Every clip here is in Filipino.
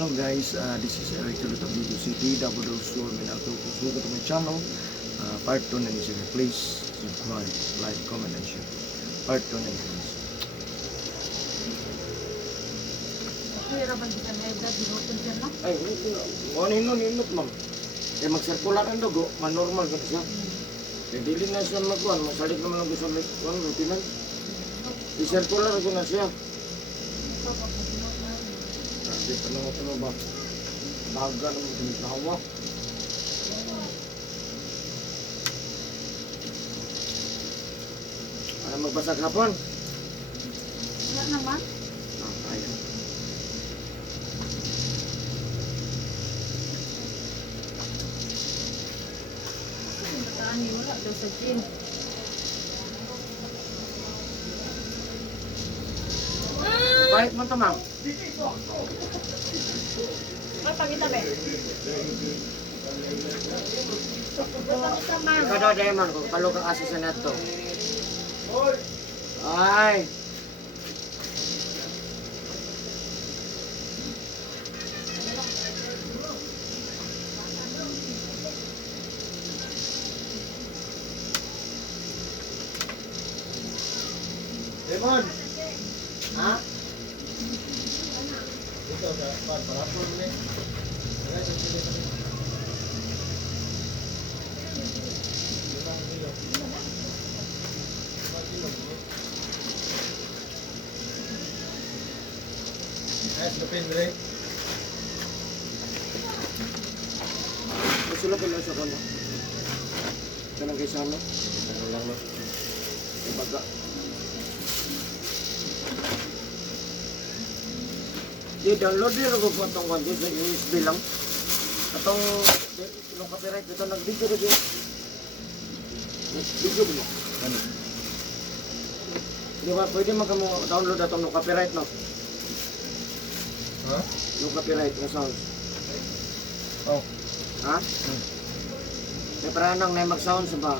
Hello guys, this is Eric Tulot of Video City, Double Soul Minato. Go to my channel, part 2 na niya. Please subscribe, like, comment, and share. Part 2 na niya. Ay, ninot ma'am. Eh, magsirkular ang dugo, manormal ka siya. Eh, dili na siya magkuhan, masalit naman ang gusto ng rutinan. I-circular ko na siya. Hindi pa naman ito ba? Baga naman tinitawa. Ano magbasag hapon? Wala naman. Ayan. Bataan yun, wala daw sa gin. Kahit mo ito, ma'am. Ay, pangita ba? Pangita, ma'am. Ikaw daw, Diamond, kung palo ka kasi sa neto. Ay! Diamond! Ha? Dito sa parapol ni. Ay, sa sili pa rin. Ay, sulupin bre. Sulupin lang sa kono. Ito lang kayo sana. Ano lang no. Yung baga. Di-download din ako po itong one sa USB lang. Itong copyright ito, nag-video rin yun. Video mo. Ano? Di ba, pwede mag-download itong copyright, no? Ha? Yung copyright na sounds. Oh. Ha? May paranang na mag-sounds ba?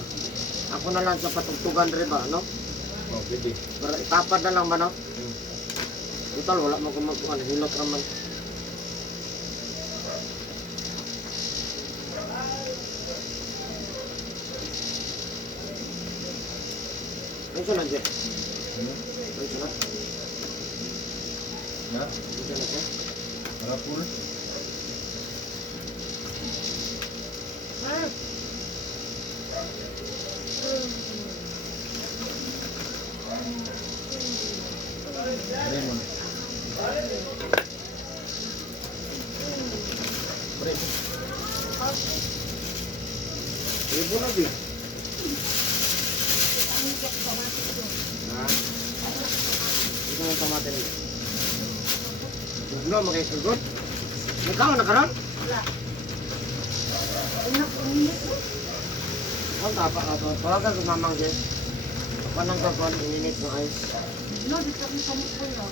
Ako na lang sa patugtugan rin ba, no? Oh, pwede. Para itapad na lang ba, no? Total, wala mo kumagkuhan. Hilot naman. Ano siya na, Jeff? Ano siya na? Ya? Ano siya na, Jeff? Parapul. Lemon. Ibu lagi. Nah, itu mau tomaten. Belum pakai sugut. Ikaw nakaroon? Wala. Unak, uminit mo. Ang tapa ka to. Tawagan ko mamang Jess. Ako nang kapon, ininit ng ice. No, di kami pamukul, no?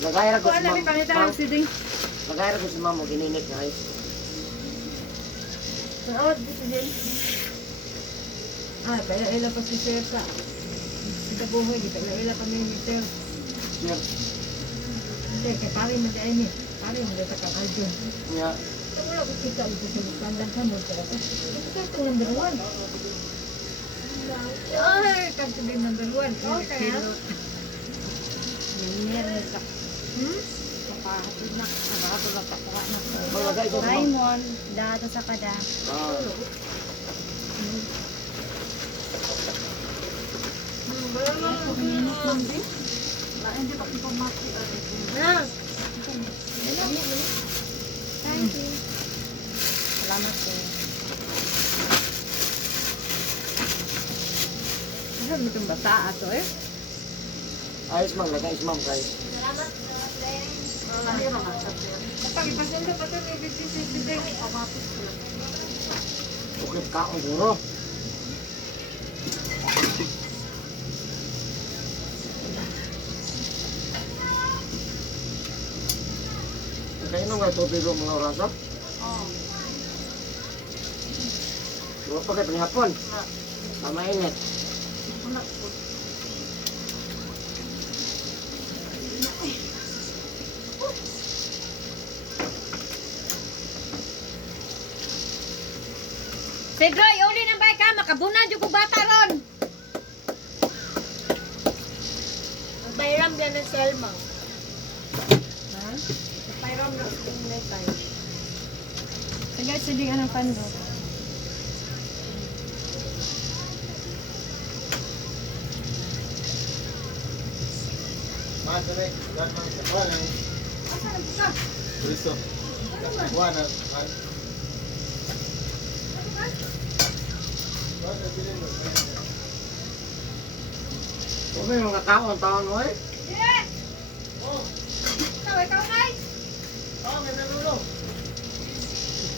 Lagay ko si Namin pangita ang siding. Lagay ko si mamo, gininit ng ice. Saan, dito din. Ah, kaya ila pa si Sir sa. Kita buhay, kita ila pa ni Sir. Sir. Hindi, kaya pari mo dyan eh. Pari mo dyan kang Arjun. Ya. Ito wala ko kita ito sa standard ka mo. Ito ka ito number 1. Ay, kasi din number 1. Okay, ha? Meron ka. Kapahatid na. Kapahatid na pakuha na. Malagay ko si mamo. Raymond, dato sa kada. Hindi pa ito mati. Thank you. Salamat po. Ano itong bata ato eh? Ayos mang, lagay is ma'am guys. Pag-ipasin na pa ito, may bibisibig. Ukit ka ang guro. Kainom nga tubig o mga oras, oh? Oo. Huwag pa kayo panihapon. Tama init. Wala po. Pedro, iuli ng bike ka. Makabunan yung bata ron. Ang bayram yan ng Selma. Ha? Ang bayram ng Selma. Sige, sige ka ng pando. Madre, dan mang sekolah yang Riso. Buana, kan? Kung may mga taon mo eh. Ikaw, ngay. Oh, may nalulong.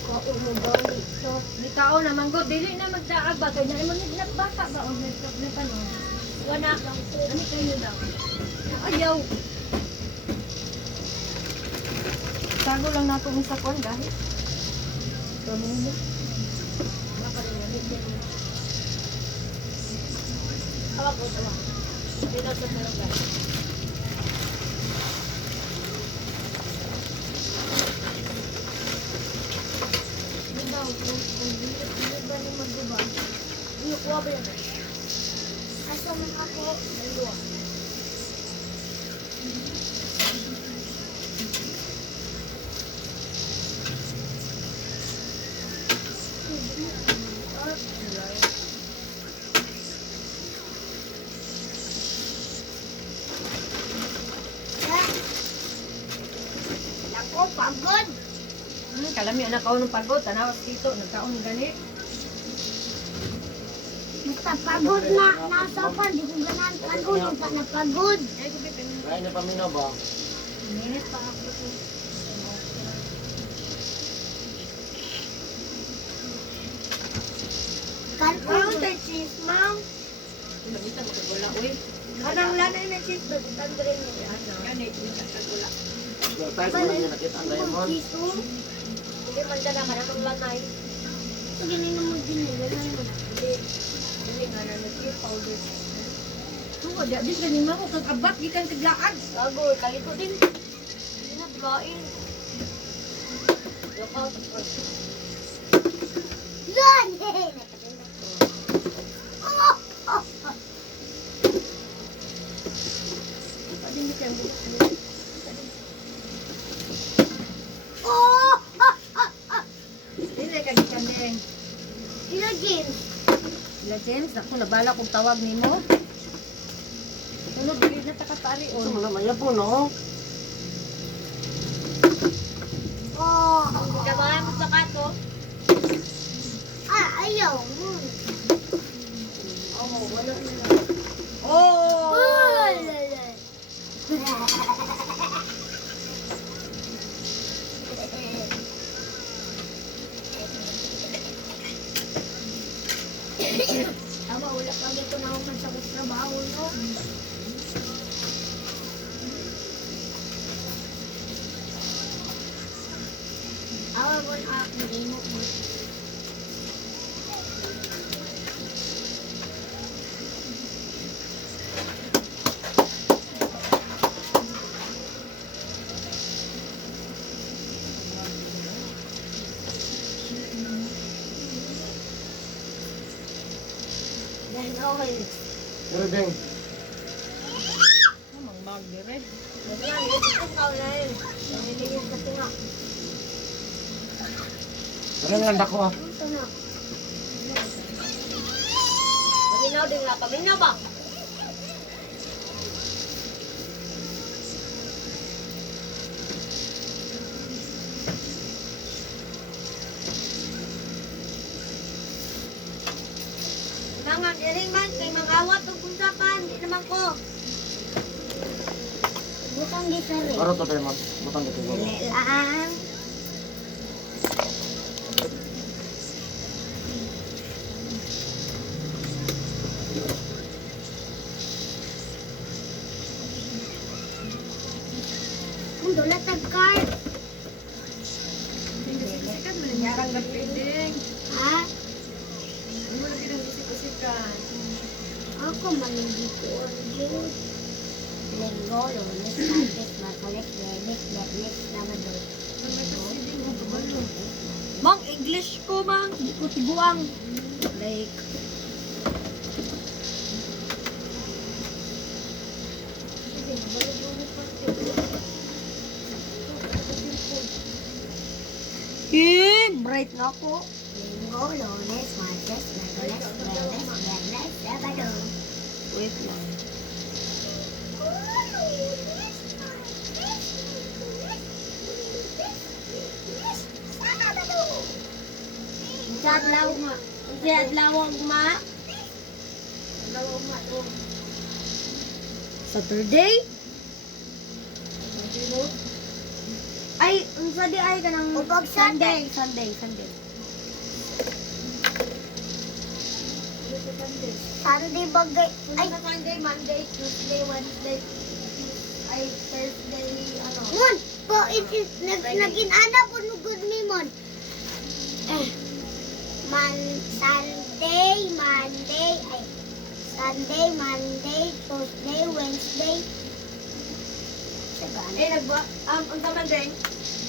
Kao mo bali. So, ikaw na manggod. Dili na magdaag ba? Kaya na imanit bata ba? O, may tanong. Wala lang po. Ano kayo lang? Ayaw. Tago lang nato ng sakwan dahil. Kamumo. Awa po, awa. Hindi na sa talaga. Hindi ba, hindi ba ni magdiba? Hindi ko ba yan? Asa man ako? Dalawa. Ako, pagod! Kalami anak ko ng pagod. Tanawas dito. Nagkaon gani. Basta pagod na, nasa pa, di ko ganan pagod, yung pa napagod. Kaya niya paminaw ba? Minit pa ako. Ano tayo cheese, ma'am? Bagita magagula. Uy. Anong lanay na cheese, bagitan ko rin mo. Gani. Yung kakagula. Tayo sa mga nakita ang diamond. Cheese, oh. Hindi man dyan naman, anong lanay? Ito ganyan naman din yun, ganyan naman. Hindi nga na cheese powder. Oo, di abis ganin mo. Kag abak, ikan kaglaan. Gago, kalito din. Hindi na, bigain. Look out. Yan! Pwede niyo kayong bukas mo. Oh! Dili ka gikandeng. Ilagin. Sila James, ako nabala kong tawag ni mo. Sunod, dili na takatari Ito on. mo naman yan po, no? Oh! Gabahan mo sa kato. Ah, ayaw. Oo, wala na lang. Oh! Tama, wala pa dito na akong sa trabaho, no? Awa mo na ako, hindi mo mo. Dahil okay. Pero ding, Mang dire. Yan, ito ka na yun. Nanginigil kasi nga. parang landa ko ah. Ito na. Paminaw din nga. Paminaw ba? Mga iring man, kay mga awat o kunsapan, di naman ko. Butang dito rin. Aro to tayo, ma'am. Butang dito. Lang. Ang dulat ang card. Sikat mo lang yarang na pwedeng. Ha? Ano mo lagi ng isip-isikan? Ako malindi ko ang good. Linggo, lunes, martes, merkulis, biyernes, biyernes, sabado. Ang may pasiding mo kabalo. Mang, English ko, mang. Hindi ko tiguang. Like, Sige, balik-balik pa siya. bright na ako. Linggo, Lunes, Martes, Miyerkules, Huwebes, Biyernes, Sabado. Wait lang. Sa adlaw ma. Sa adlaw ma. Saturday? Ay, unsa di ay kanang Upag Sunday, Sunday. Sunday, bagay. Ay, Sunday, Monday, Tuesday, Wednesday, ay Thursday, ano? Mon, po, nag-inana po no good me, Mon. Sunday, Monday, Tuesday, Wednesday. Sagana. nagba, unsa man din?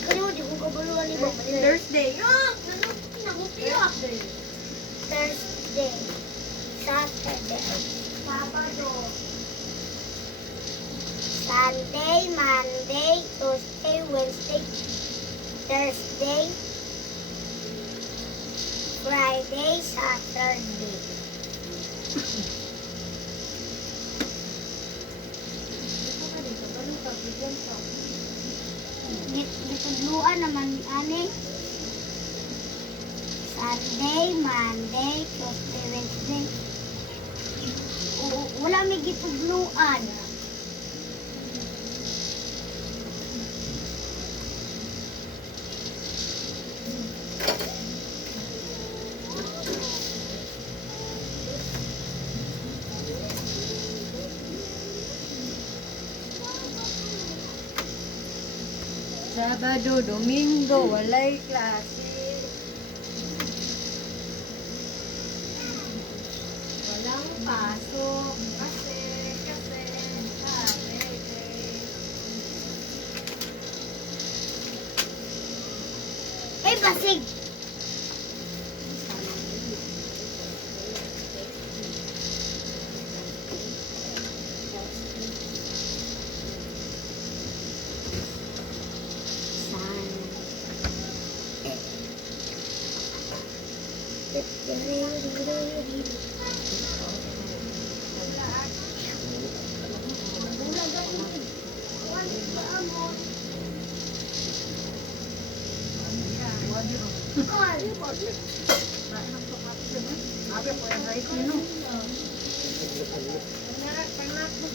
Kano, di ko kabuluan ni Bob. Thursday. Thursday, Saturday, Sabado. Sunday, Monday, Tuesday, Wednesday, Thursday, Friday, Saturday. Ditudluan naman ani. Sunday, Monday, Tuesday, Wednesday. Wala may gitudluan. Sabado, Domingo, walay klase. Walang pasok kasi Saturday. Eh, basig!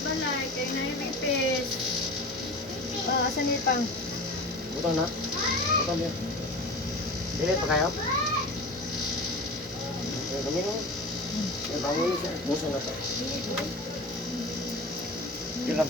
Balay, kayo na yung pipis. Asan yung pang? Butang na. Butang yan. Dili pa kayo? Kami no. Bangun siya. Buso na to. Kilam.